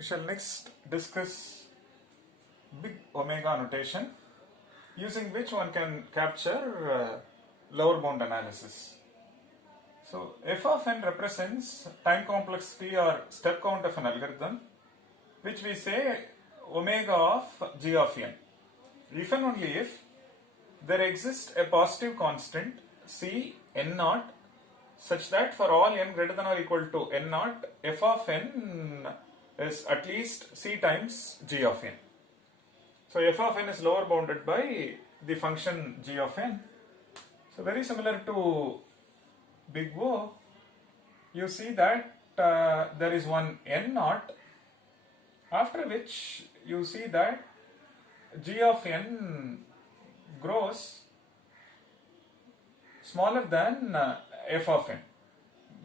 We shall next discuss big omega notation using which one can capture lower bound analysis. So f of n represents time complexity or step count of an algorithm, which we say omega of g of n. If and only if there exists a positive constant c n naught such that for all n greater than or equal to n naught, f of n is at least c times g of n. So f of n is lower bounded by the function g of n. So very similar to big O, you see that there is one n naught, after which you see that g of n grows smaller than f of n.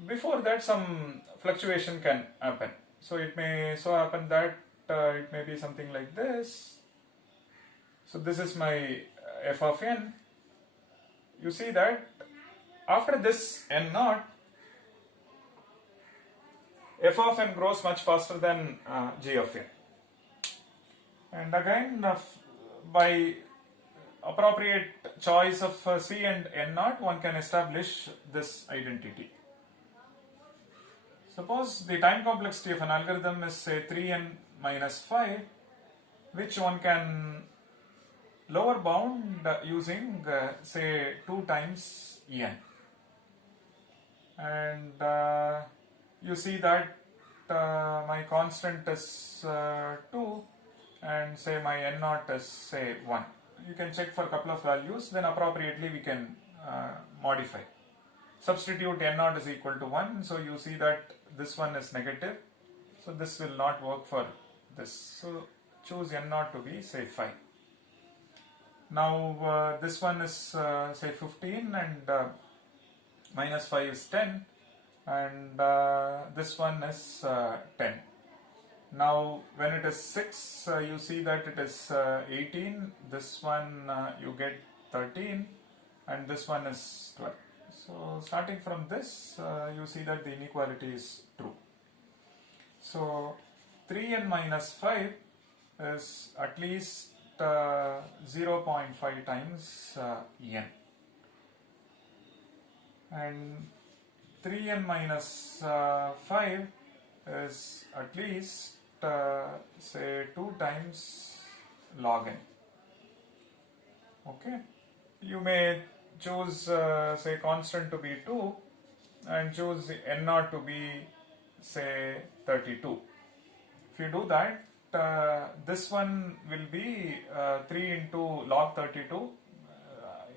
Before that some fluctuation can happen. So it may so happen that it may be something like this. So this is my f of n. You see that after this n naught, f of n grows much faster than g of n. And again, by appropriate choice of c and n naught, one can establish this identity. Suppose the time complexity of an algorithm is say 3n minus 5, which one can lower bound using say 2 times n. And you see that my constant is 2 and say my n naught is say 1. You can check for a couple of values, then appropriately we can modify. Substitute n naught is equal to 1, so you see that this one is negative, so this will not work for this. So choose n naught to be say 5. Now this one is say 15 and minus 5 is 10, and this one is 10. Now when it is 6, you see that it is 18, this one you get 13, and this one is 12. So starting from this, you see that the inequality is true. So 3n minus 5 is at least 0.5 times n. And 3n minus 5 is at least say 2 times log n. Okay, you may choose say constant to be 2 and choose n naught to be say 32. If you do that, this one will be 3 into log 32.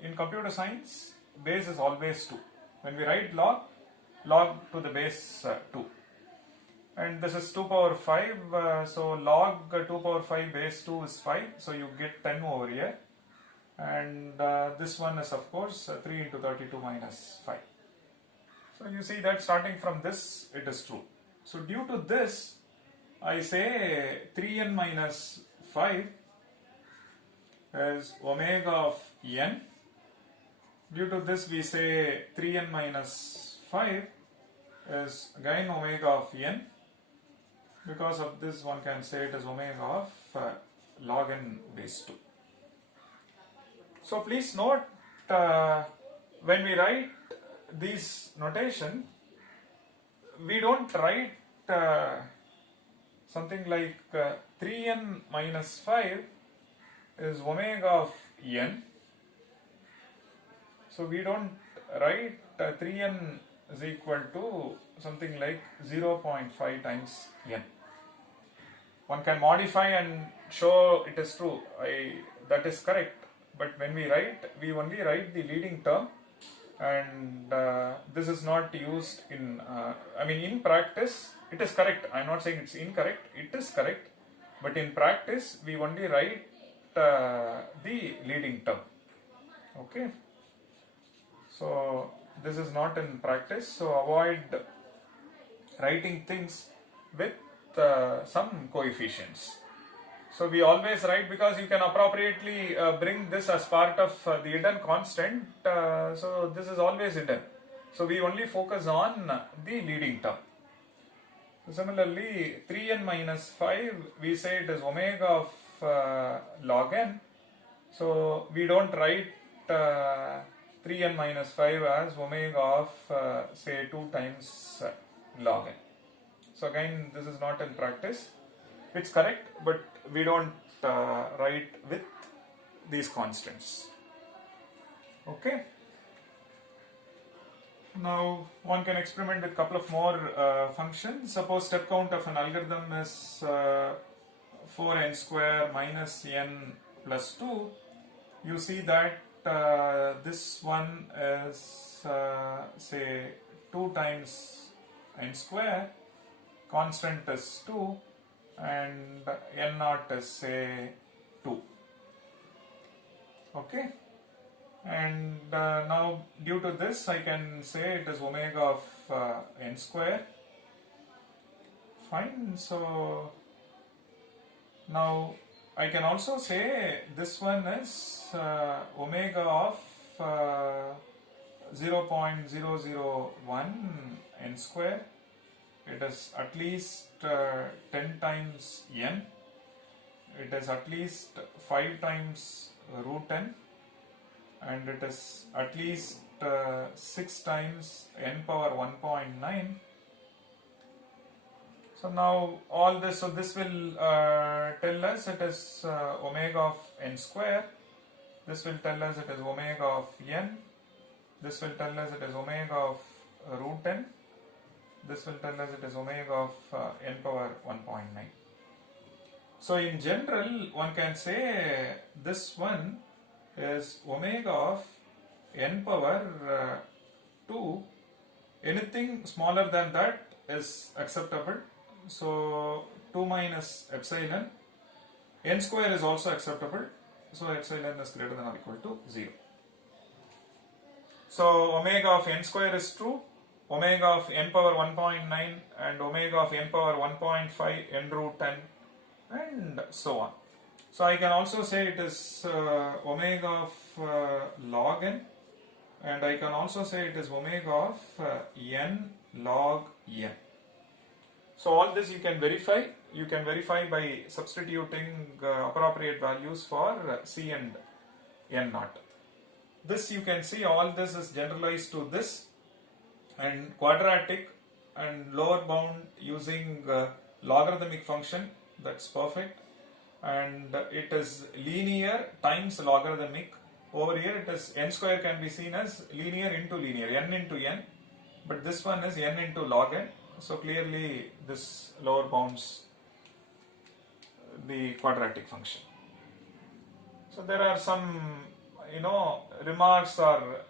In computer science, base is always 2. When we write log to the base 2. And this is 2 power 5, so log 2 power 5 base 2 is 5, so you get 10 over here. And this one is of course 3 into 32 minus 5. So you see that starting from this, it is true. So due to this, I say 3n minus 5 is omega of n. Due to this, we say 3n minus 5 is again omega of n. Because of this, one can say it is omega of log n base 2. So please note, when we write these notation, we don't write something like 3n minus 5 is omega of n. So we don't write 3n is equal to something like 0.5 times n. One can modify and show it is true, that is correct. But when we write, we only write the leading term, and this is not used in, in practice, it is correct. I am not saying it's incorrect, it is correct. But in practice, we only write the leading term. Okay. So this is not in practice, so avoid writing things with some coefficients. So we always write, because you can appropriately bring this as part of the hidden constant, so this is always hidden. So we only focus on the leading term. Similarly, 3n minus 5, we say it is omega of log n. So we don't write 3n minus 5 as omega of say 2 times log n. So again, this is not in practice. It's correct, but we don't write with these constants. Okay. Now one can experiment with a couple of more functions. Suppose step count of an algorithm is 4n square minus n plus 2. You see that this one is say 2 times n square, constant is 2, and n naught is say 2. Okay. And now due to this I can say it is omega of n square. Fine. So now I can also say this one is omega of 0.001 n square. It is at least 10 times n. It is at least 5 times root n. And it is at least 6 times n power 1.9. So now all this, so this will tell us it is omega of n square. This will tell us it is omega of n. This will tell us it is omega of root n. This will tell us it is omega of n power 1.9. So in general, one can say this one is omega of n power 2. Anything smaller than that is acceptable. So 2 minus epsilon. N square is also acceptable. So epsilon is greater than or equal to 0. So omega of n square is true. Omega of n power 1.9 and omega of n power 1.5 n root n, and so on. So I can also say it is omega of log n, and I can also say it is omega of n log n. So all this you can verify. You can verify by substituting appropriate values for c and n naught. This you can see, all this is generalized to this, and quadratic and lower bound using logarithmic function, that's perfect. And it is linear times logarithmic. Over here it is n square can be seen as linear into linear, n into n, but this one is n into log n. So clearly this lower bounds the quadratic function. So there are some remarks or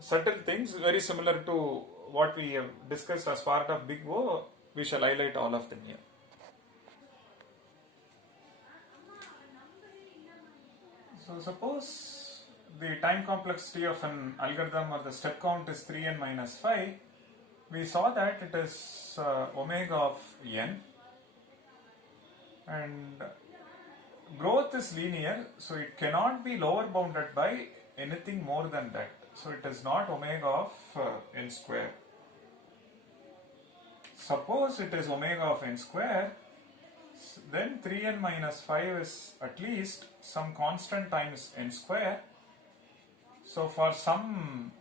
subtle things very similar to what we have discussed as part of Big O. We shall highlight all of them here. So suppose the time complexity of an algorithm or the step count is 3n minus 5. We saw that it is omega of n, and growth is linear, so it cannot be lower bounded by anything more than that. So it is not omega of n square. Suppose it is omega of n square, then 3n minus 5 is at least some constant times n square. So for some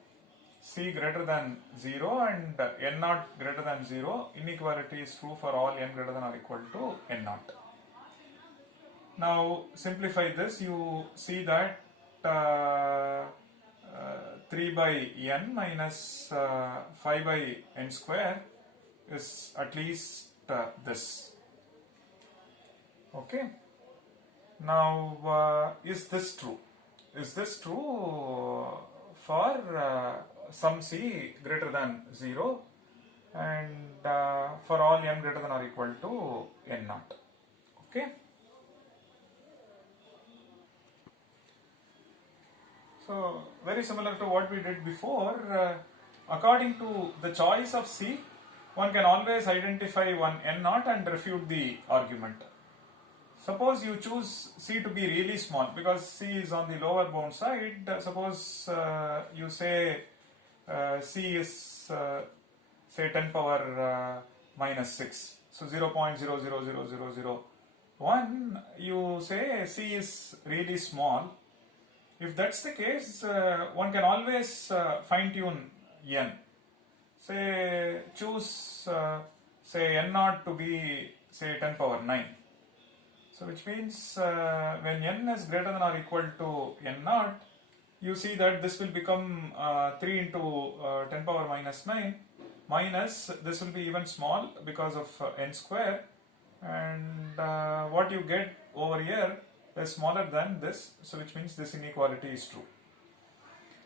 c greater than 0 and n naught greater than 0, inequality is true for all n greater than or equal to n naught. Now simplify this, you see that 3 by n minus 5 by n square is at least this. Okay. Now is this true? Is this true for some c greater than 0 and for all n greater than or equal to n naught? Okay. So very similar to what we did before, according to the choice of c, one can always identify one n naught and refute the argument. Suppose you choose c to be really small because c is on the lower bound side. Suppose you say c is say 10 power minus 6. So 0.000001, you say C is really small. If that's the case, one can always fine tune n. Say choose say n naught to be say 10 power 9. So which means when n is greater than or equal to n naught, you see that this will become 3 into 10 power minus 9 minus this will be even small because of n square, and what you get over here is smaller than this, so which means this inequality is true.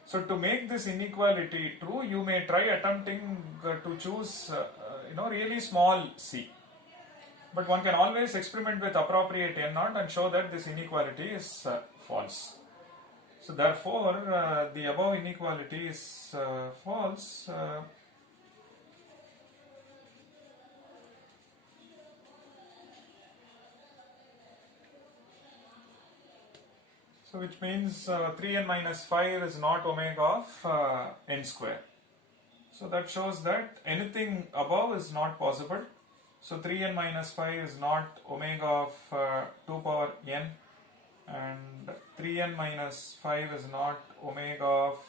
So to make this inequality true, you may try attempting to choose really small c, but one can always experiment with appropriate n naught and show that this inequality is false. So therefore the above inequality is false. So which means 3n minus 5 is not omega of n square. So that shows that anything above is not possible. So 3n minus 5 is not omega of 2 power n, and 3n minus 5 is not omega of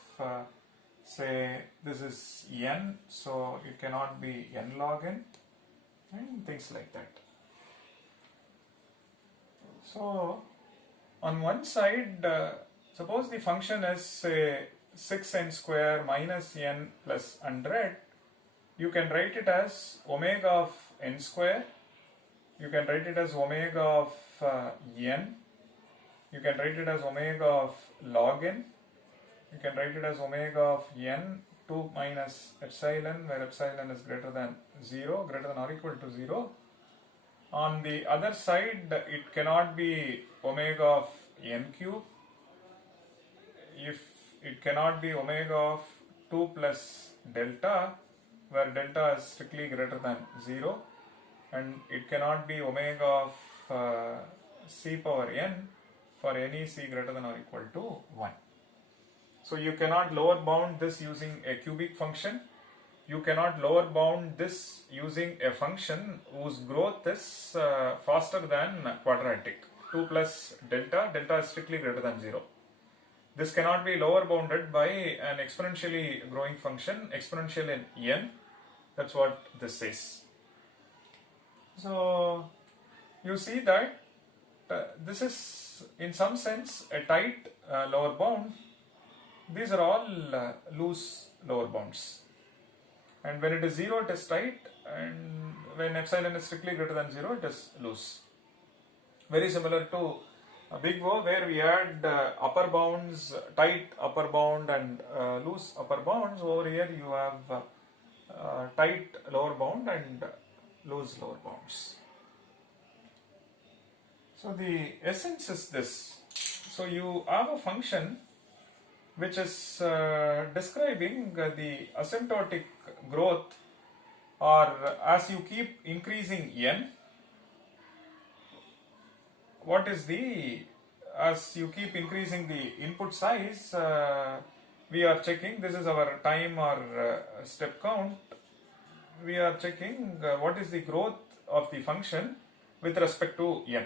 say this is n, so it cannot be n log n, and things like that. So on one side, suppose the function is say 6n square minus n plus 100, you can write it as omega of n square, you can write it as omega of n, you can write it as omega of log n, you can write it as omega of n 2 minus epsilon, where epsilon is greater than 0, greater than or equal to 0. On the other side, it cannot be omega of n cube. If it cannot be omega of 2 plus delta, where delta is strictly greater than 0, and it cannot be omega of c power n for any c greater than or equal to 1. So you cannot lower bound this using a cubic function. You cannot lower bound this using a function whose growth is faster than quadratic. 2 plus delta, delta is strictly greater than 0. This cannot be lower bounded by an exponentially growing function, exponential in n. That's what this says. So you see that this is in some sense a tight lower bound. These are all loose lower bounds. And when it is 0, it is tight, and when epsilon is strictly greater than 0, it is loose. Very similar to a big O, where we had upper bounds, tight upper bound and loose upper bounds. Over here you have tight lower bound and loose lower bounds. So the essence is this. So you have a function which is describing the asymptotic growth, or as you keep increasing n, what is the, as you keep increasing the input size, we are checking, this is our time or step count, we are checking what is the growth of the function with respect to n.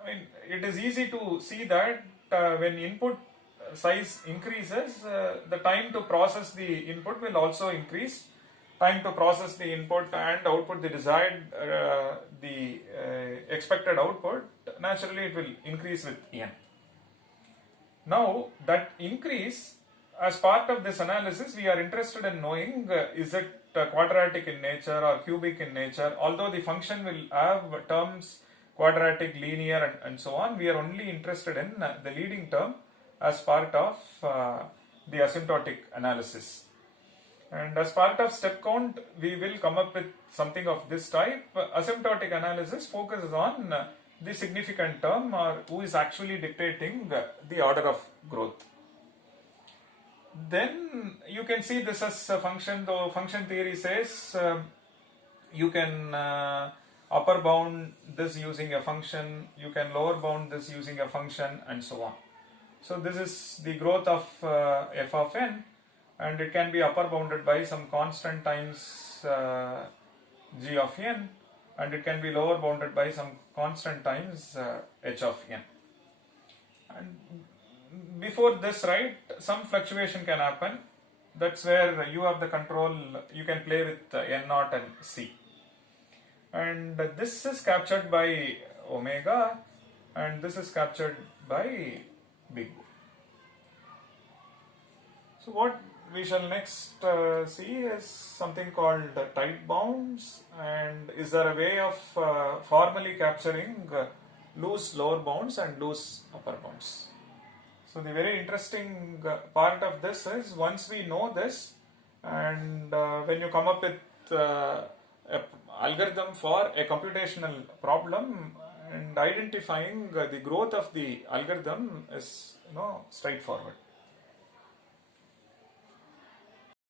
I mean, it is easy to see that when input size increases, the time to process the input will also increase. Time to process the input and output the desired, the expected output, naturally it will increase with n. Now that increase, as part of this analysis, we are interested in knowing is it quadratic in nature or cubic in nature. Although the function will have terms quadratic, linear and so on, we are only interested in the leading term as part of the asymptotic analysis. And as part of step count, we will come up with something of this type. Asymptotic analysis focuses on the significant term, or who is actually dictating the order of growth. Then you can see this as a function, though function theory says you can upper bound this using a function, you can lower bound this using a function, and so on. So this is the growth of f of n, and it can be upper bounded by some constant times g of n, and it can be lower bounded by some constant times h of n. And before this, right, some fluctuation can happen. That's where you have the control. You can play with n naught and c. And this is captured by omega, and this is captured by big O. So what we shall next see is something called tight bounds, and is there a way of formally capturing loose lower bounds and loose upper bounds. So the very interesting part of this is once we know this, and when you come up with a algorithm for a computational problem, and identifying the growth of the algorithm is straightforward.